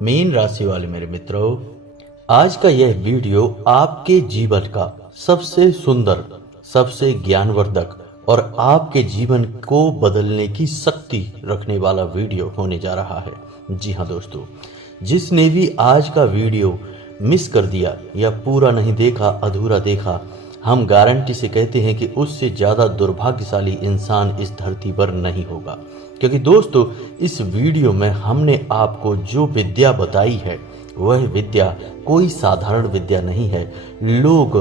Mean राशि वाले मेरे मित्रों, आज का यह वीडियो आपके जीवन का सबसे सुंदर, सबसे ज्ञानवर्धक और आपके जीवन को बदलने की शक्ति रखने वाला वीडियो होने जा रहा है। जी हाँ दोस्तों, जिसने भी आज का वीडियो मिस कर दिया या पूरा नहीं देखा, अधूरा देखा, हम गारंटी से कहते हैं कि उससे ज़्यादा दुर्भाग्यशाली इंसान इस धरती पर नहीं होगा। क्योंकि दोस्तों, इस वीडियो में हमने आपको जो विद्या बताई है वह विद्या कोई साधारण विद्या नहीं है। लोग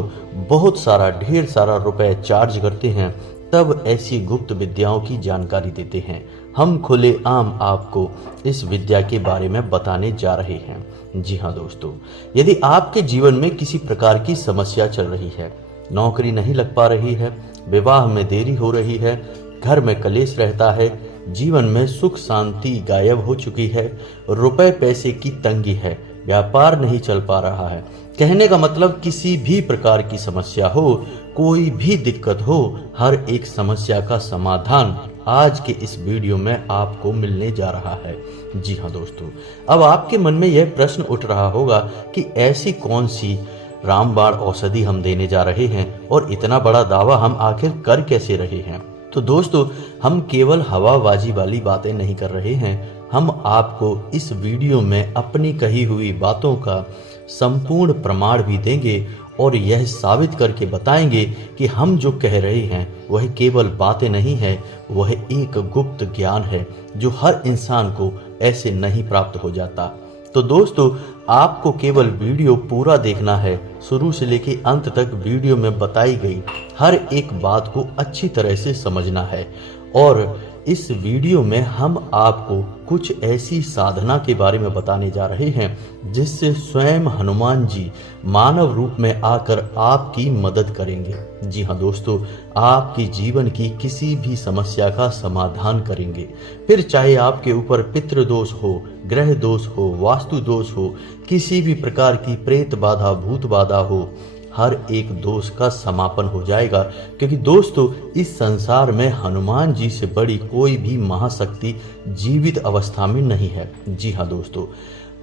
बहुत सारा, ढेर सारा रुपए चार्ज करते हैं तब ऐसी गुप्त विद्याओं की जानकारी देते हैं। हम खुले आम आपको इस विद्या के बारे में बताने जा रहे हैं। जी हाँ दोस्तों, यदि आपके जीवन में किसी प्रकार की समस्या चल रही है, नौकरी नहीं लग पा रही है, विवाह में देरी हो रही है, घर में कलेश रहता है, जीवन में सुख शांति गायब हो चुकी है, रुपए पैसे की तंगी है, व्यापार नहीं चल पा रहा है, कहने का मतलब किसी भी प्रकार की समस्या हो, कोई भी दिक्कत हो, हर एक समस्या का समाधान आज के इस वीडियो में आपको मिलने जा रहा है। जी हाँ दोस्तों, अब आपके मन में यह प्रश्न उठ रहा होगा कि ऐसी कौन सी रामबाण औषधि हम देने जा रहे हैं और इतना बड़ा दावा हम आखिर कर कैसे रहे हैं। तो दोस्तों, हम केवल हवाबाजी वाली बातें नहीं कर रहे हैं, हम आपको इस वीडियो में अपनी कही हुई बातों का संपूर्ण प्रमाण भी देंगे और यह साबित करके बताएंगे कि हम जो कह रहे हैं वह केवल बातें नहीं है, वह एक गुप्त ज्ञान है जो हर इंसान को ऐसे नहीं प्राप्त हो जाता। तो दोस्तों, आपको केवल वीडियो पूरा देखना है, शुरू से लेकर अंत तक वीडियो में बताई गई हर एक बात को अच्छी तरह से समझना है। और इस वीडियो में हम आपको कुछ ऐसी साधना के बारे में बताने जा रहे हैं जिससे स्वयं हनुमान जी मानव रूप में आकर आपकी मदद करेंगे। जी हाँ दोस्तों, आपकी जीवन की किसी भी समस्या का समाधान करेंगे। फिर चाहे आपके ऊपर पितृदोष हो, ग्रह दोष हो, वास्तु दोष हो, किसी भी प्रकार की प्रेत बाधा, भूत बाधा हो, हर एक दोष का समापन हो जाएगा। क्योंकि दोस्तों, इस संसार में हनुमान जी से बड़ी कोई भी महाशक्ति जीवित अवस्था में नहीं है। जी हाँ दोस्तों,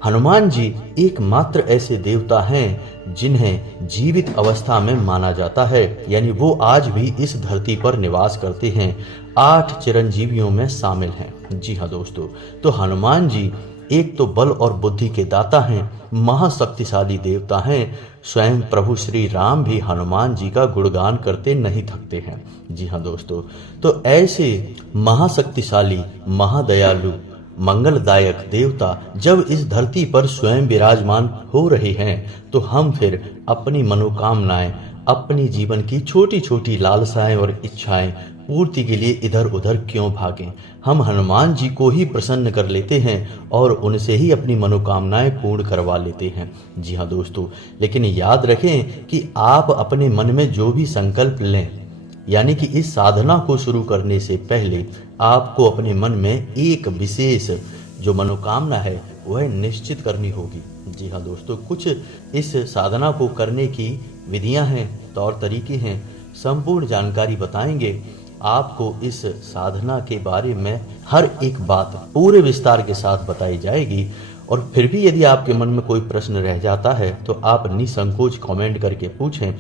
हनुमान जी एकमात्र ऐसे देवता हैं जिन्हें जीवित अवस्था में माना जाता है, यानी वो आज भी इस धरती पर निवास करते हैं, 8 चिरंजीवियों में शामिल हैं। जी हाँ दोस्तों, तो हनुमान जी एक तो बल और बुद्धि के दाता हैं, महाशक्तिशाली देवता हैं। स्वयं प्रभु श्री राम भी हनुमान जी का गुणगान करते नहीं थकते हैं। जी हाँ दोस्तों, तो ऐसे महाशक्तिशाली, महादयालु, मंगलदायक देवता जब इस धरती पर स्वयं विराजमान हो रहे हैं तो हम फिर अपनी मनोकामनाएं, अपनी जीवन की छोटी छोटी लालसाएं और इच्छाएं पूर्ति के लिए इधर उधर क्यों भागें। हम हनुमान जी को ही प्रसन्न कर लेते हैं और उनसे ही अपनी मनोकामनाएं पूर्ण करवा लेते हैं। जी हाँ दोस्तों, लेकिन याद रखें कि आप अपने मन में जो भी संकल्प लें, यानी कि इस साधना को शुरू करने से पहले आपको अपने मन में एक विशेष जो मनोकामना है वह निश्चित करनी होगी। जी हाँ दोस्तों, कुछ इस साधना को करने की विधियां हैं, तौर तरीके हैं, संपूर्ण जानकारी बताएंगे आपको। इस साधना के बारे में हर एक बात पूरे विस्तार के साथ बताई जाएगी। और फिर भी यदि आपके मन में कोई प्रश्न रह जाता है तो आप निसंकोच कमेंट करके पूछें।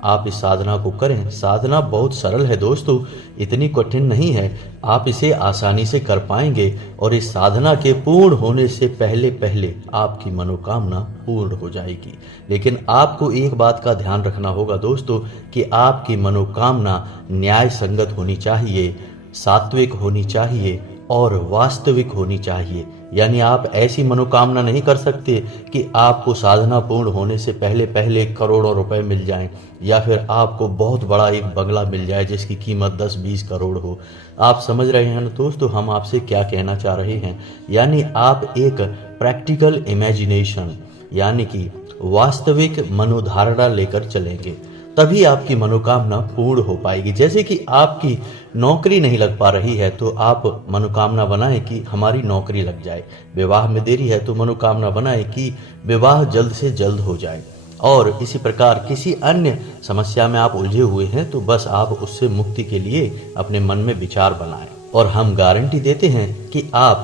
आप इस साधना को करें। साधना बहुत सरल है दोस्तों, इतनी कठिन नहीं है, आप इसे आसानी से कर पाएंगे और इस साधना के पूर्ण होने से पहले पहले आपकी मनोकामना पूर्ण हो जाएगी। लेकिन आपको एक बात का ध्यान रखना होगा दोस्तों कि आपकी मनोकामना न्याय संगत होनी चाहिए, सात्विक होनी चाहिए और वास्तविक होनी चाहिए। यानी आप ऐसी मनोकामना नहीं कर सकते कि आपको साधना पूर्ण होने से पहले पहले करोड़ों रुपए मिल जाएं या फिर आपको बहुत बड़ा एक बंगला मिल जाए जिसकी कीमत 10-20 करोड़ हो। आप समझ रहे हैं ना दोस्तों हम आपसे क्या कहना चाह रहे हैं। यानी आप एक प्रैक्टिकल इमेजिनेशन, यानी कि वास्तविक मनोधारणा लेकर चलेंगे, तभी आपकी मनोकामना पूर्ण हो पाएगी। जैसे कि आपकी नौकरी नहीं लग पा रही है तो आप मनोकामना बनाएं कि हमारी नौकरी लग जाए। विवाह में देरी है तो मनोकामना बनाएं कि विवाह जल्द से जल्द हो जाए। और इसी प्रकार किसी अन्य समस्या में आप उलझे हुए हैं तो बस आप उससे मुक्ति के लिए अपने मन में विचार बनाएं। और हम गारंटी देते हैं कि आप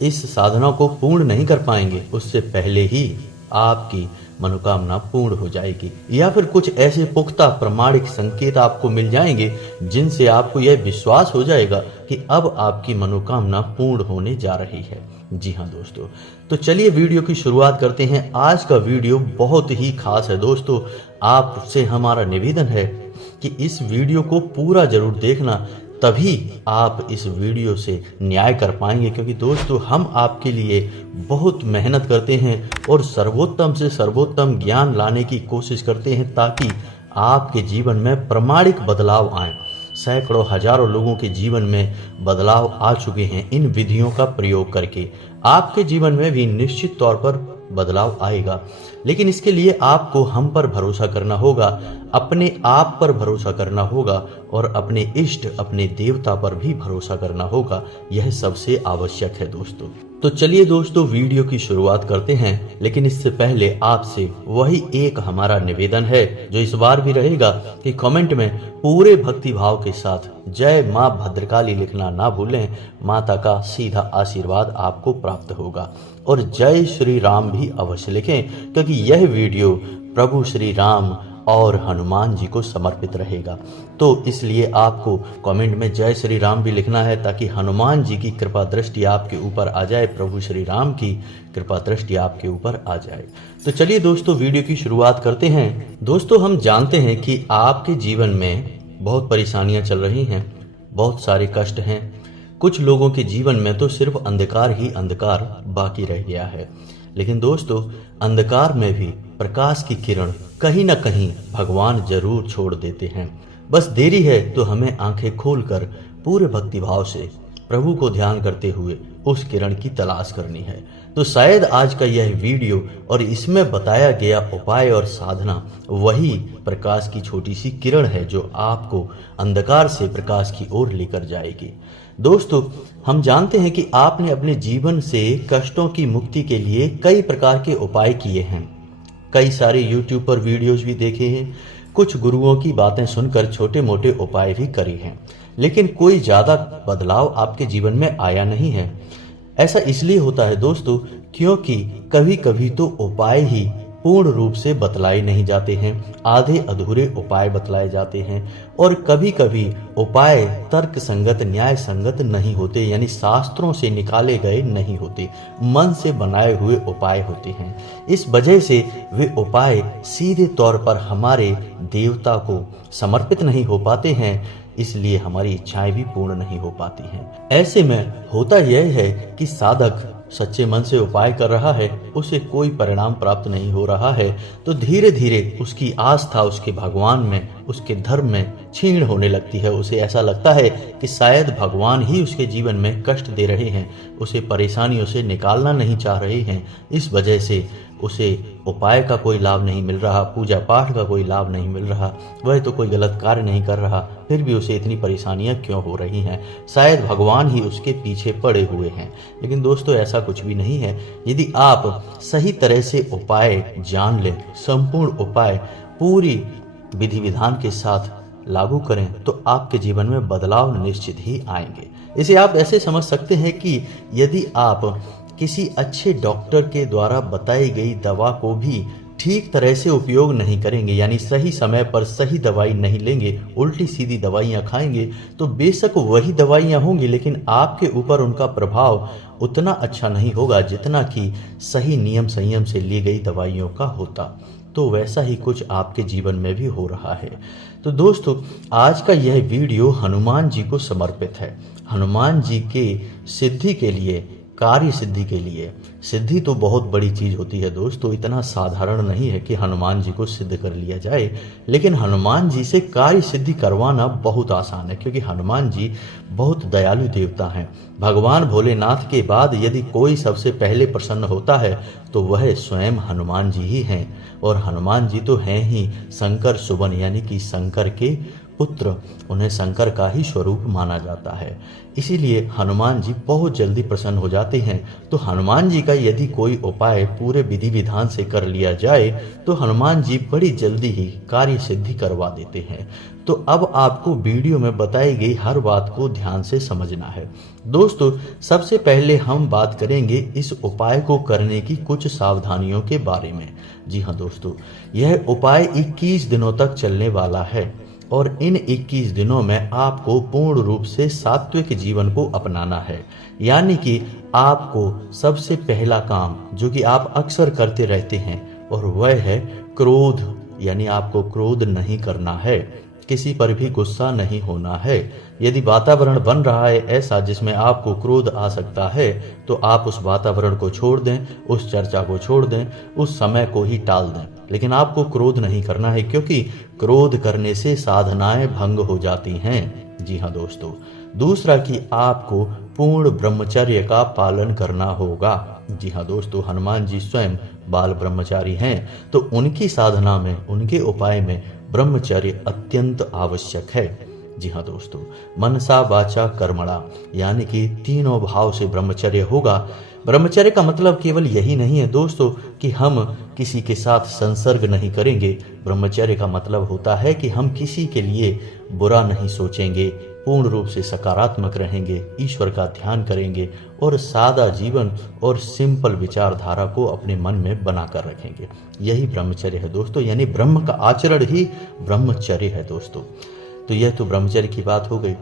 इस साधना को पूर्ण नहीं कर पाएंगे उससे पहले ही आपकी मनोकामना पूर्ण हो जाएगी, या फिर कुछ ऐसे पुख्ता प्रमाणिक संकेत आपको मिल जाएंगे जिनसे आपको यह विश्वास हो जाएगा कि अब आपकी मनोकामना पूर्ण होने जा रही है। जी हाँ दोस्तों, तो चलिए वीडियो की शुरुआत करते हैं। आज का वीडियो बहुत ही खास है दोस्तों। आपसे हमारा निवेदन है कि इस वीडियो को पूरा जरूर देखना, तभी आप इस वीडियो से न्याय कर पाएंगे, क्योंकि दोस्तों हम आपके लिए बहुत मेहनत करते हैं और सर्वोत्तम से सर्वोत्तम ज्ञान लाने की कोशिश करते हैं ताकि आपके जीवन में प्रमाणिक बदलाव आए। सैकड़ों हजारों लोगों के जीवन में बदलाव आ चुके हैं इन विधियों का प्रयोग करके। आपके जीवन में भी निश्चित तौर पर बदलाव आएगा, लेकिन इसके लिए आपको हम पर भरोसा करना होगा, अपने आप पर भरोसा करना होगा और अपने इष्ट अपने देवता पर भी भरोसा करना होगा। यह सबसे आवश्यक है दोस्तों। तो चलिए दोस्तों वीडियो की शुरुआत करते हैं, लेकिन इससे पहले आपसे वही एक हमारा निवेदन है जो इस बार भी रहेगा कि कमेंट में पूरे भक्ति भाव के साथ जय मां भद्रकाली लिखना ना भूलें। माता का सीधा आशीर्वाद आपको प्राप्त होगा। और जय श्री राम भी अवश्य लिखें, क्योंकि यह वीडियो प्रभु श्री राम और हनुमान जी को समर्पित रहेगा। तो इसलिए आपको कमेंट में जय श्री राम भी लिखना है ताकि हनुमान जी की कृपा दृष्टि आपके ऊपर आ जाए, प्रभु श्री राम की कृपा दृष्टि आपके ऊपर आ जाए। तो चलिए दोस्तों वीडियो की शुरुआत करते हैं। दोस्तों हम जानते हैं कि आपके जीवन में बहुत परेशानियां चल रही हैं, बहुत सारे कष्ट हैं। कुछ लोगों के जीवन में तो सिर्फ अंधकार ही अंधकार बाकी रह गया है, लेकिन दोस्तों अंधकार में भी प्रकाश की किरण कहीं ना कहीं भगवान जरूर छोड़ देते हैं। बस देरी है तो हमें आंखें खोलकर पूरे भक्तिभाव से प्रभु को ध्यान करते हुए उस किरण की तलाश करनी है। तो शायद आज का यह वीडियो और इसमें बताया गया उपाय और साधना वही प्रकाश की छोटी सी किरण है जो आपको अंधकार से प्रकाश की ओर लेकर जाएगी। दोस्तों हम जानते हैं कि आपने अपने जीवन से कष्टों की मुक्ति के लिए कई प्रकार के उपाय किए हैं, कई सारे YouTube पर वीडियोज भी देखे हैं, कुछ गुरुओं की बातें सुनकर छोटे मोटे उपाय भी करे हैं, लेकिन कोई ज़्यादा बदलाव आपके जीवन में आया नहीं है। ऐसा इसलिए होता है दोस्तों क्योंकि कभी कभी तो उपाय ही पूर्ण रूप से बतलाए नहीं जाते हैं, आधे अधूरे उपाय बतलाए जाते हैं, और कभी कभी उपाय तर्क संगत न्याय संगत नहीं होते, यानी शास्त्रों से निकाले गए नहीं होते, मन से बनाए हुए उपाय होते हैं। इस वजह से वे उपाय सीधे तौर पर हमारे देवता को समर्पित नहीं हो पाते हैं, इसलिए हमारी इच्छाएं भी पूर्ण नहीं हो पाती हैं। ऐसे में होता यह है कि साधक सच्चे मन से उपाय कर रहा है, उसे कोई परिणाम प्राप्त नहीं हो रहा है, तो धीरे धीरे उसकी आस्था उसके भगवान में, उसके धर्म में क्षीण होने लगती है। उसे ऐसा लगता है कि शायद भगवान ही उसके जीवन में कष्ट दे रहे हैं, उसे परेशानियों से निकालना नहीं चाह रहे हैं। इस वजह से उसे उपाय का कोई लाभ नहीं मिल रहा, पूजा पाठ का कोई लाभ नहीं मिल रहा, वह तो कोई गलत कार्य नहीं कर रहा, फिर भी उसे इतनी परेशानियां क्यों हो रही हैं? शायद भगवान ही उसके पीछे पड़े हुए हैं। लेकिन दोस्तों ऐसा कुछ भी नहीं है। यदि आप सही तरह से उपाय जान लें, संपूर्ण उपाय पूरी विधि विधान के साथ लागू करें, तो आपके जीवन में बदलाव निश्चित ही आएंगे। इसे आप ऐसे समझ सकते हैं कि यदि आप किसी अच्छे डॉक्टर के द्वारा बताई गई दवा को भी ठीक तरह से उपयोग नहीं करेंगे, यानी सही समय पर सही दवाई नहीं लेंगे, उल्टी सीधी दवाइयाँ खाएंगे, तो बेशक वही दवाइयाँ होंगी लेकिन आपके ऊपर उनका प्रभाव उतना अच्छा नहीं होगा जितना कि सही नियम संयम से ली गई दवाइयों का होता। तो वैसा ही कुछ आपके जीवन में भी हो रहा है। तो दोस्तों आज का यह वीडियो हनुमान जी को समर्पित है। हनुमान जी के सिद्धि के लिए, कार्य सिद्धि के लिए। सिद्धि तो बहुत बड़ी चीज होती है दोस्तों, इतना साधारण नहीं है कि हनुमान जी को सिद्ध कर लिया जाए, लेकिन हनुमान जी से कार्य सिद्धि करवाना बहुत आसान है, क्योंकि हनुमान जी बहुत दयालु देवता हैं। भगवान भोलेनाथ के बाद यदि कोई सबसे पहले प्रसन्न होता है तो वह स्वयं हनुमान जी ही हैं, और हनुमान जी तो हैं ही शंकर सुवन, यानी कि शंकर के पुत्र, उन्हें शंकर का ही स्वरूप माना जाता है। इसीलिए हनुमान जी बहुत जल्दी प्रसन्न हो जाते हैं। तो हनुमान जी का यदि कोई उपाय पूरे विधि विधान से कर लिया जाए तो हनुमान जी बड़ी जल्दी ही कार्य सिद्धि करवा देते हैं। तो अब आपको वीडियो में बताई गई हर बात को ध्यान से समझना है। दोस्तों, सबसे पहले हम बात करेंगे इस उपाय को करने की कुछ सावधानियों के बारे में। जी हाँ दोस्तों, यह उपाय 21 दिनों तक चलने वाला है और इन 21 दिनों में आपको पूर्ण रूप से सात्विक जीवन को अपनाना है। यानी कि आपको सबसे पहला काम जो कि आप अक्सर करते रहते हैं और वह है क्रोध, यानी आपको क्रोध नहीं करना है, किसी पर भी गुस्सा नहीं होना है। यदि वातावरण बन रहा है ऐसा जिसमें आपको क्रोध आ सकता है तो आप उस वातावरण को छोड़ दें, उस चर्चा को छोड़ दें, उस समय को ही टाल दें। लेकिन आपको क्रोध नहीं करना है, क्योंकि क्रोध करने से साधनाएं भंग हो जाती हैं। जी हाँ दोस्तों, दूसरा कि आपको पूर्ण ब्रह्मचर्य का पालन करना होगा। जी हाँ दोस्तों, हनुमान जी स्वयं बाल ब्रह्मचारी हैं, तो उनकी साधना में, उनके उपाय में ब्रह्मचर्य अत्यंत आवश्यक है। जी हाँ दोस्तों, मनसा वाचा कर्मणा, यानी कि तीनों भाव से ब्रह्मचर्य होगा। ब्रह्मचर्य का मतलब केवल यही नहीं है दोस्तों कि हम किसी के साथ संसर्ग नहीं करेंगे। ब्रह्मचर्य का मतलब होता है कि हम किसी के लिए बुरा नहीं सोचेंगे, पूर्ण रूप से सकारात्मक रहेंगे, ईश्वर का ध्यान करेंगे और सादा जीवन और सिंपल विचारधारा को अपने मन में बनाकर रखेंगे। यही ब्रह्मचर्य है दोस्तों, यानी ब्रह्म का आचरण ही ब्रह्मचर्य है दोस्तों। तो यह तो ब्रह्मचर्य की बात हो गई।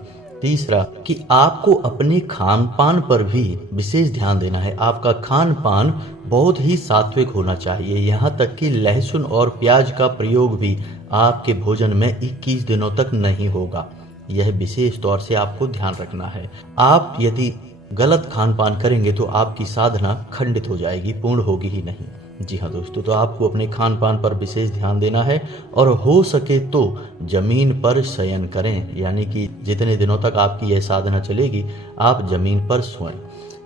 तीसरा कि आपको अपने खान पान पर भी विशेष ध्यान देना है। आपका खान पान बहुत ही सात्विक होना चाहिए, यहाँ तक कि लहसुन और प्याज का प्रयोग भी आपके भोजन में 21 दिनों तक नहीं होगा। यह विशेष तौर से आपको ध्यान रखना है। आप यदि गलत खान पान करेंगे तो आपकी साधना खंडित हो जाएगी, पूर्ण होगी ही नहीं। जी हाँ दोस्तों, तो आपको अपने खान पान पर विशेष ध्यान देना है और हो सके तो जमीन पर शयन करें, यानी कि जितने दिनों तक आपकी यह साधना चलेगी आप जमीन पर सोएं।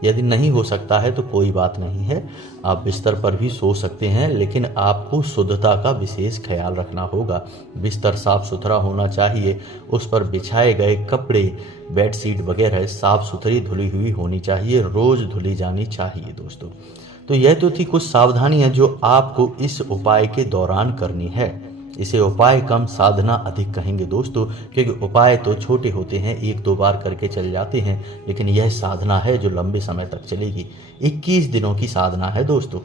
यदि नहीं हो सकता है तो कोई बात नहीं है, आप बिस्तर पर भी सो सकते हैं, लेकिन आपको शुद्धता का विशेष ख्याल रखना होगा। बिस्तर साफ सुथरा होना चाहिए, उस पर बिछाए गए कपड़े, बेडशीट वगैरह साफ सुथरी धुली हुई होनी चाहिए, रोज धुली जानी चाहिए दोस्तों। तो यह तो थी कुछ सावधानियां जो आपको इस उपाय के दौरान करनी है। इसे उपाय कम साधना अधिक कहेंगे दोस्तों, क्योंकि उपाय तो छोटे होते हैं, 1-2 बार करके चल जाते हैं, लेकिन यह साधना है जो लंबे समय तक चलेगी। 21 दिनों की साधना है दोस्तों।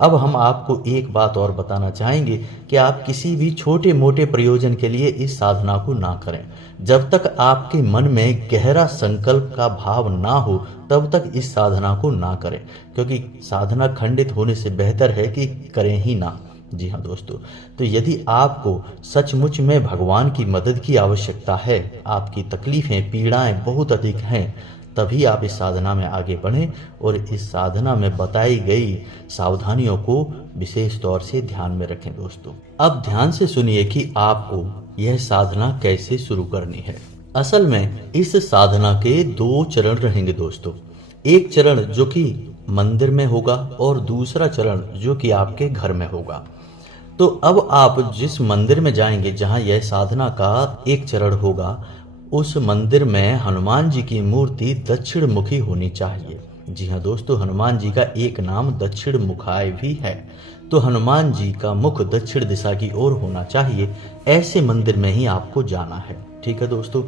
अब हम आपको एक बात और बताना चाहेंगे कि आप किसी भी छोटे मोटे प्रयोजन के लिए इस साधना को ना करें। जब तक आपके मन में गहरा संकल्प का भाव ना हो तब तक इस साधना को ना करें, क्योंकि साधना खंडित होने से बेहतर है कि करें ही ना। जी हाँ दोस्तों, तो यदि आपको सचमुच में भगवान की मदद की आवश्यकता है, आपकी तकलीफें पीड़ाएं बहुत अधिक हैं, तभी आप इस साधना में आगे बढ़ें और इस साधना में बताई गई सावधानियों को विशेष तौर से ध्यान में रखें दोस्तों। अब ध्यान से सुनिए कि आपको यह साधना कैसे शुरू करनी है। असल में इस साधना के 2 चरण रहेंगे दोस्तों। एक चरण जो कि मंदिर में होगा और दूसरा चरण जो कि आपके घर में होगा। तो अब आप जिस मंदिर में जाएंगे जहां यह साधना का एक चरण होगा, उस मंदिर में हनुमान जी की मूर्ति दक्षिण मुखी होनी चाहिए। जी हाँ दोस्तों, हनुमान जी का एक नाम दक्षिण मुखाय भी है। तो हनुमान जी का मुख दक्षिण दिशा की ओर होना चाहिए, ऐसे मंदिर में ही आपको जाना है। ठीक है दोस्तों।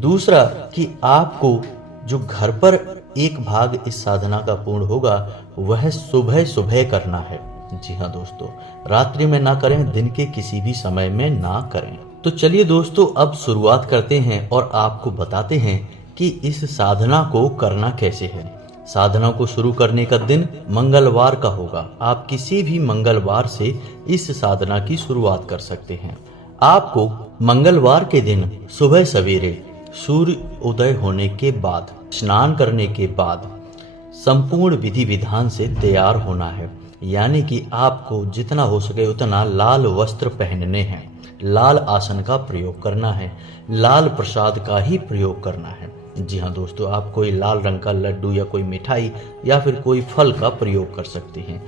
दूसरा कि आपको जो घर पर एक भाग इस साधना का पूर्ण होगा वह सुबह सुबह करना है। जी हाँ दोस्तों, रात्रि में ना करें, दिन के किसी भी समय में ना करें। तो चलिए दोस्तों, अब शुरुआत करते हैं और आपको बताते हैं कि इस साधना को करना कैसे है। साधना को शुरू करने का दिन मंगलवार का होगा। आप किसी भी मंगलवार से इस साधना की शुरुआत कर सकते हैं। आपको मंगलवार के दिन सुबह सवेरे सूर्य उदय होने के बाद, स्नान करने के बाद संपूर्ण विधि विधान से तैयार होना है। यानी कि आपको जितना हो सके उतना लाल वस्त्र पहनने हैं, लाल आसन का प्रयोग करना है, लाल प्रसाद का ही प्रयोग करना है। जी हाँ दोस्तों, आप कोई लाल रंग का लड्डू या कोई मिठाई या फिर कोई फल का प्रयोग कर सकते हैं।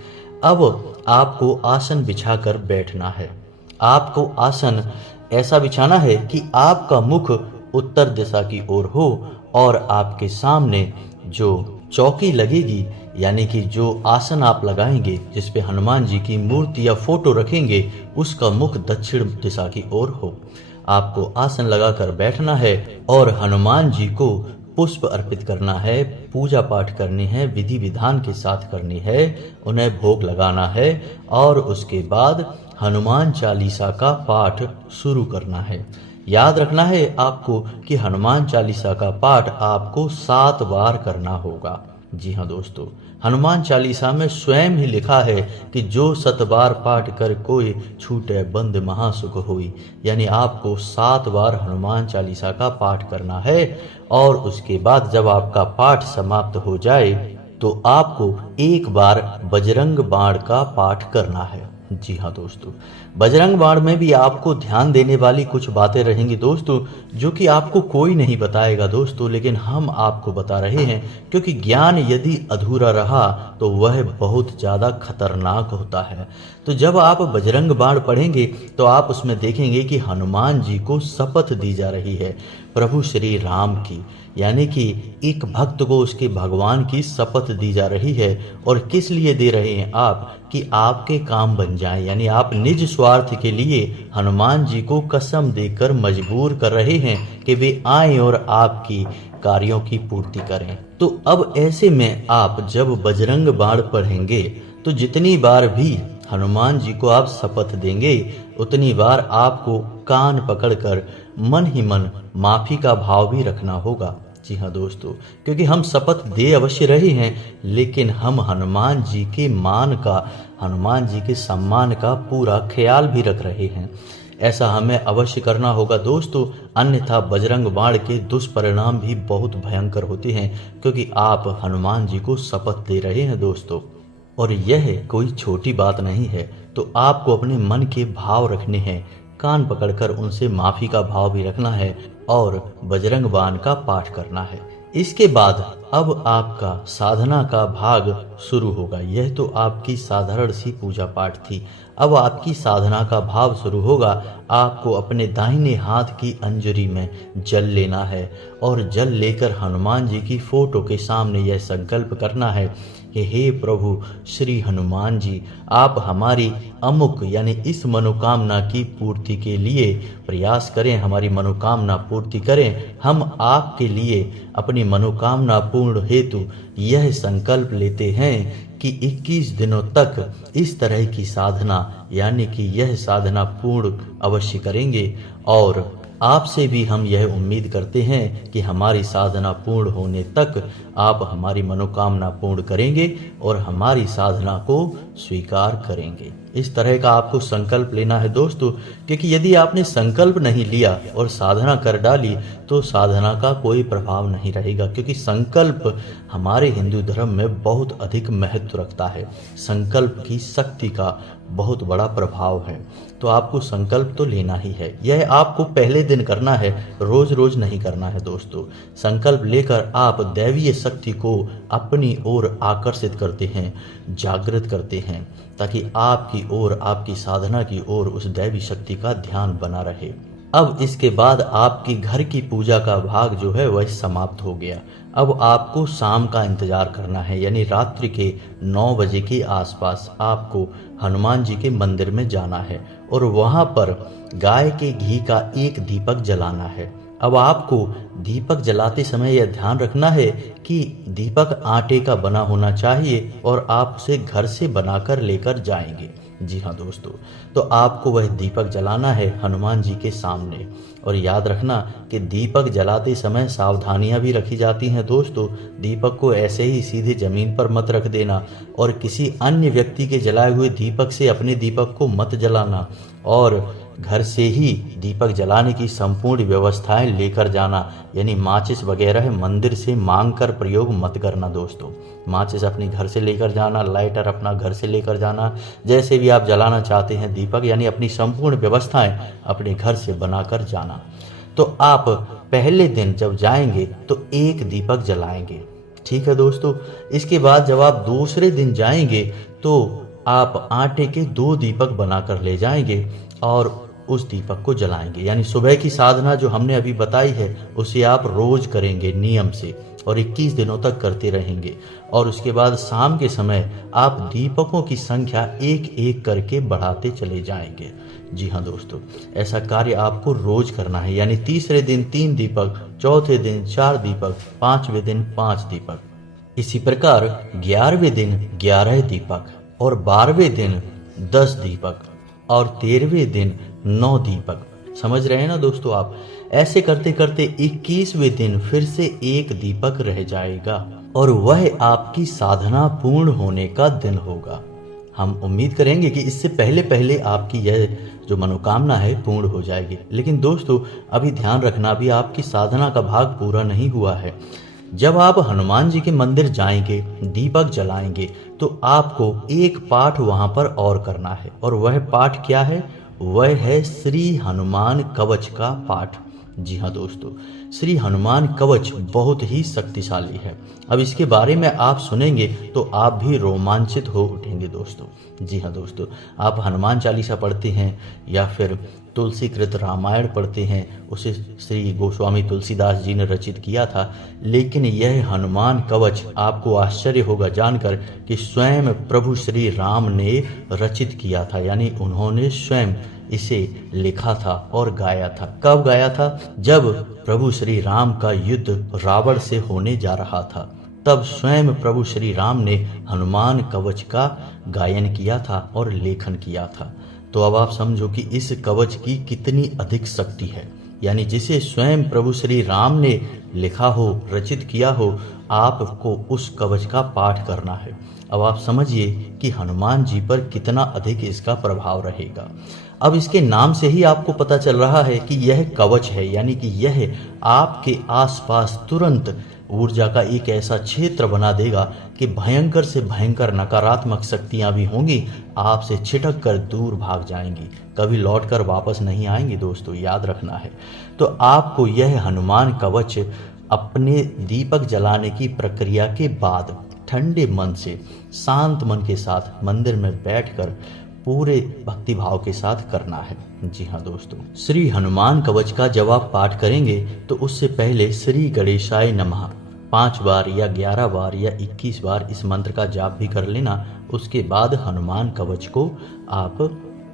अब आपको आसन बिछाकर बैठना है। आपको आसन ऐसा बिछाना है कि आपका मुख उत्तर दिशा की ओर हो और आपके सामने जो चौकी लगेगी, यानी कि जो आसन आप लगाएंगे जिस पे हनुमान जी की मूर्ति या फोटो रखेंगे, उसका मुख दक्षिण दिशा की ओर हो। आपको आसन लगाकर बैठना है और हनुमान जी को पुष्प अर्पित करना है, पूजा पाठ करनी है, विधि विधान के साथ करनी है, उन्हें भोग लगाना है और उसके बाद हनुमान चालीसा का पाठ शुरू करना है। याद रखना है आपको कि हनुमान चालीसा का पाठ आपको 7 बार करना होगा। जी हाँ दोस्तों, हनुमान चालीसा में स्वयं ही लिखा है कि जो 7 बार पाठ कर कोई छूटे बंद महासुख हुई, यानी आपको 7 बार हनुमान चालीसा का पाठ करना है। और उसके बाद जब आपका पाठ समाप्त हो जाए तो आपको एक बार बजरंग बाण का पाठ करना है। जी हाँ दोस्तों, बजरंग बाण में भी आपको ध्यान देने वाली कुछ बातें रहेंगी दोस्तों, जो कि आपको कोई नहीं बताएगा दोस्तों, लेकिन हम आपको बता रहे हैं, क्योंकि ज्ञान यदि अधूरा रहा तो वह बहुत ज़्यादा खतरनाक होता है। तो जब आप बजरंग बाण पढ़ेंगे तो आप उसमें देखेंगे कि हनुमान जी को शपथ दी जा रही है प्रभु श्री राम की, यानी कि एक भक्त को उसके भगवान की शपथ दी जा रही है। और किस लिए दे रहे हैं आप? कि आपके काम बन जाएं, यानी आप निज स्वार्थ के लिए हनुमान जी को कसम देकर मजबूर कर रहे हैं कि वे आएं और आपकी कार्यों की पूर्ति करें। तो अब ऐसे में आप जब बजरंग बाण पढ़ेंगे तो जितनी बार भी हनुमान जी को आप शपथ देंगे उतनी बार आपको कान पकड़कर मन ही मन माफी का भाव भी रखना होगा। जी हाँ दोस्तों, क्योंकि हम शपथ दे अवश्य रहे हैं, लेकिन हम हनुमान जी के मान का, हनुमान जी के सम्मान का पूरा ख्याल भी रख रहे हैं। ऐसा हमें अवश्य करना होगा दोस्तों, अन्यथा बजरंग बाण के दुष्परिणाम भी बहुत भयंकर होते हैं, क्योंकि आप हनुमान जी को शपथ दे रहे हैं दोस्तों। और यह कोई छोटी बात नहीं है। तो आपको अपने मन के भाव रखने हैं, कान पकड़कर उनसे माफी का भाव भी रखना है और बजरंग बाण का पाठ करना है। इसके बाद अब आपका साधना का भाग शुरू होगा। यह तो आपकी साधारण सी पूजा पाठ थी। अब आपकी साधना का भाव शुरू होगा। आपको अपने दाहिने हाथ की अंजलि में जल लेना है और जल लेकर हनुमान जी की फोटो के सामने यह संकल्प करना है कि हे प्रभु श्री हनुमान जी, आप हमारी अमुक यानी इस मनोकामना की पूर्ति के लिए प्रयास करें, हमारी मनोकामना पूर्ति करें। हम आपके लिए अपनी मनोकामना पूर्ण हेतु यह संकल्प लेते हैं कि 21 दिनों तक इस तरह की साधना, यानी कि यह साधना पूर्ण अवश्य करेंगे। और आपसे भी हम यह उम्मीद करते हैं कि हमारी साधना पूर्ण होने तक आप हमारी मनोकामना पूर्ण करेंगे और हमारी साधना को स्वीकार करेंगे। इस तरह का आपको संकल्प लेना है दोस्तों, क्योंकि यदि आपने संकल्प नहीं लिया और साधना कर डाली तो साधना का कोई प्रभाव नहीं रहेगा, क्योंकि संकल्प हमारे हिंदू धर्म में बहुत अधिक महत्व रखता है। संकल्प की शक्ति का बहुत बड़ा प्रभाव है। तो आपको संकल्प तो लेना ही है। यह आपको पहले दिन करना है, रोज रोज नहीं करना है दोस्तों। संकल्प लेकर आप दैवीय शक्ति को अपनी ओर आकर्षित करते हैं, जागृत करते हैं, ताकि आपकी ओर, आपकी साधना की ओर उस दैवी शक्ति का ध्यान बना रहे। अब इसके बाद आपकी घर की पूजा का भाग जो है वह समाप्त हो गया। अब आपको शाम का इंतजार करना है, यानी रात्रि के 9 बजे के आसपास आपको हनुमान जी के मंदिर में जाना है और वहां पर गाय के घी का एक दीपक जलाना है। अब आपको दीपक जलाते समय यह ध्यान रखना है कि दीपक आटे का बना होना चाहिए और आप उसे घर से बनाकर लेकर जाएंगे। जी हाँ दोस्तों, तो आपको वह दीपक जलाना है हनुमान जी के सामने। और याद रखना कि दीपक जलाते समय सावधानियां भी रखी जाती हैं दोस्तों। दीपक को ऐसे ही सीधे जमीन पर मत रख देना और किसी अन्य व्यक्ति के जलाए हुए दीपक से अपने दीपक को मत जलाना, और घर से ही दीपक जलाने की संपूर्ण व्यवस्थाएं लेकर जाना, यानी माचिस वगैरह मंदिर से मांगकर प्रयोग मत करना दोस्तों। माचिस अपने घर से लेकर जाना, लाइटर अपना घर से लेकर जाना, जैसे भी आप जलाना चाहते हैं दीपक, यानी अपनी संपूर्ण व्यवस्थाएं अपने घर से बनाकर जाना। तो आप पहले दिन जब जाएंगे तो एक दीपक जलाएंगे, ठीक है दोस्तों। इसके बाद जब आप दूसरे दिन जाएंगे तो आप आटे के 2 दीपक बनाकर ले जाएंगे और उस दीपक को जलाएंगे। यानी सुबह की साधना जो हमने अभी बताई है उसे आप रोज करेंगे नियम से और 21 दिनों तक करते रहेंगे। और उसके बाद शाम के समय आप दीपकों की संख्या एक एक करके बढ़ाते चले जाएंगे। जी हाँ दोस्तों, ऐसा कार्य आपको रोज करना है। यानी तीसरे दिन 3 दीपक, चौथे दिन 4 दीपक, 5वें दिन 5 दीपक। इसी प्रकार 11वें दिन 11 दीपक और 12वें दिन 10 दीपक और 13वें दिन 9 दीपक। समझ रहे हैं ना दोस्तों आप? ऐसे करते करते 21वें दिन फिर से एक दीपक रह जाएगा और वह आपकी साधना पूर्ण होने का दिन होगा। हम उम्मीद करेंगे कि इससे पहले पहले आपकी यह जो मनोकामना है पूर्ण हो जाएगी। लेकिन दोस्तों अभी ध्यान रखना, अभी आपकी साधना का भाग पूरा नहीं हुआ है। जब आप हनुमान जी के मंदिर जाएंगे, दीपक जलाएंगे, तो आपको एक पाठ वहां पर और करना है। और वह पाठ क्या है? वह है श्री हनुमान कवच का पाठ। जी हाँ दोस्तों, श्री हनुमान कवच बहुत ही शक्तिशाली है। अब इसके बारे में आप सुनेंगे तो आप भी रोमांचित हो उठेंगे दोस्तों। जी हाँ दोस्तों, आप हनुमान चालीसा पढ़ते हैं या फिर तुलसीकृत रामायण पढ़ते हैं, उसे श्री गोस्वामी तुलसीदास जी ने रचित किया था। लेकिन यह हनुमान कवच आपको आश्चर्य होगा जानकर कि स्वयं प्रभु श्री राम ने रचित किया था। यानी उन्होंने स्वयं इसे लिखा था और गाया था। कब गाया था? जब प्रभु श्री राम का युद्ध रावण से होने जा रहा था, तब स्वयं प्रभु श्री राम ने हनुमान कवच का गायन किया था और लेखन किया था। तो अब आप समझो कि इस कवच की कितनी अधिक शक्ति है। यानी जिसे स्वयं प्रभु श्री राम ने लिखा हो, रचित किया हो, आपको उस कवच का पाठ करना है। अब आप समझिए कि हनुमान जी पर कितना अधिक इसका प्रभाव रहेगा। अब इसके नाम से ही आपको पता चल रहा है कि यह कवच है। यानी कि यह आपके आसपास तुरंत ऊर्जा का एक ऐसा क्षेत्र बना देगा कि भयंकर से भयंकर नकारात्मक शक्तियां भी होंगी, आपसे छिटक कर दूर भाग जाएंगी, कभी लौटकर वापस नहीं आएंगी दोस्तों, याद रखना है। तो आपको यह हनुमान कवच अपने दीपक जलाने की प्रक्रिया के बाद ठंडे मन से, शांत मन के साथ मंदिर में बैठकर पूरे भक्तिभाव के साथ करना है। जी हाँ दोस्तों, श्री हनुमान कवच का जब आप पाठ करेंगे तो उससे पहले श्री गणेशाय नमः 5 बार या 11 बार या 21 बार इस मंत्र का जाप भी कर लेना। उसके बाद हनुमान कवच को आप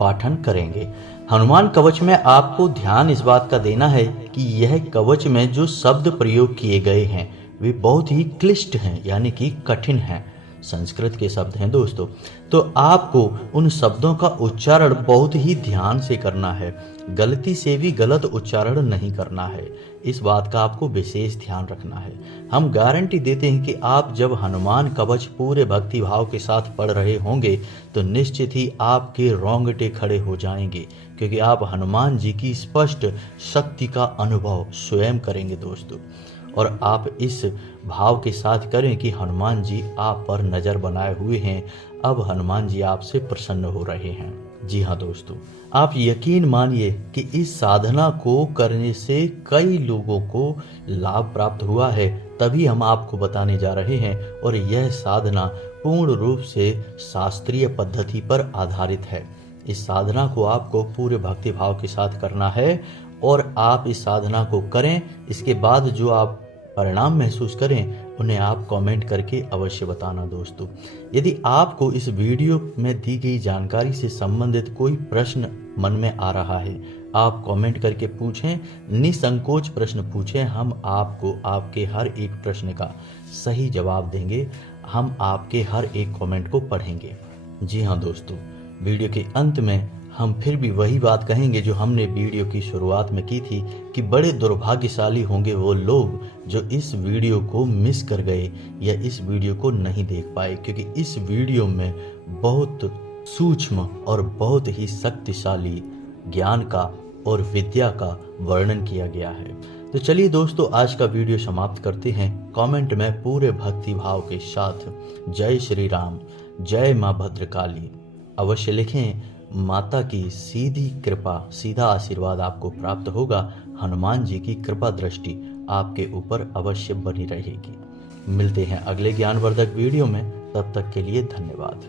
पाठन करेंगे। हनुमान कवच में आपको ध्यान इस बात का देना है कि यह कवच में जो शब्द प्रयोग किए गए हैं वे बहुत ही क्लिष्ट हैं, यानी कि कठिन हैं, संस्कृत के शब्द हैं दोस्तों। तो आपको उन शब्दों का उच्चारण बहुत ही ध्यान से करना है, गलती से भी गलत उच्चारण नहीं करना है। इस बात का आपको विशेष ध्यान रखना है। हम गारंटी देते हैं कि आप जब हनुमान कवच पूरे भक्ति भाव के साथ पढ़ रहे होंगे तो निश्चित ही आपके रोंगटे खड़े हो जाएंगे, क्योंकि आप हनुमान जी की स्पष्ट शक्ति का अनुभव स्वयं करेंगे दोस्तों। और आप इस भाव के साथ करें कि हनुमान जी आप पर नज़र बनाए हुए हैं, अब हनुमान जी आपसे प्रसन्न हो रहे हैं। जी हाँ दोस्तों, आप यकीन मानिए कि इस साधना को करने से कई लोगों को लाभ प्राप्त हुआ है, तभी हम आपको बताने जा रहे हैं। और यह साधना पूर्ण रूप से शास्त्रीय पद्धति पर आधारित है। इस साधना को आपको पूरे भक्ति भाव के साथ करना है और आप इस साधना को करें। इसके बाद जो आप परिणाम महसूस करें उन्हें आप कमेंट करके अवश्य बताना दोस्तों। यदि आपको इस वीडियो में दी गई जानकारी से संबंधित कोई प्रश्न मन में आ रहा है, आप कमेंट करके पूछें, निसंकोच प्रश्न पूछें। हम आपको आपके हर एक प्रश्न का सही जवाब देंगे। हम आपके हर एक कमेंट को पढ़ेंगे। जी हाँ दोस्तों, वीडियो के अंत में हम फिर भी वही बात कहेंगे जो हमने वीडियो की शुरुआत में की थी कि बड़े दुर्भाग्यशाली होंगे वो लोग जो इस वीडियो को मिस कर गए या इस वीडियो को नहीं देख पाए, क्योंकि इस वीडियो में बहुत सूक्ष्म और बहुत ही शक्तिशाली ज्ञान का और विद्या का वर्णन किया गया है। तो चलिए दोस्तों, आज का वीडियो समाप्त करते हैं। कमेंट में पूरे भक्ति भाव के साथ जय श्री राम, जय माँ भद्रकाली अवश्य लिखें। माता की सीधी कृपा, सीधा आशीर्वाद आपको प्राप्त होगा। हनुमान जी की कृपा दृष्टि आपके ऊपर अवश्य बनी रहेगी। मिलते हैं अगले ज्ञानवर्धक वीडियो में, तब तक के लिए धन्यवाद।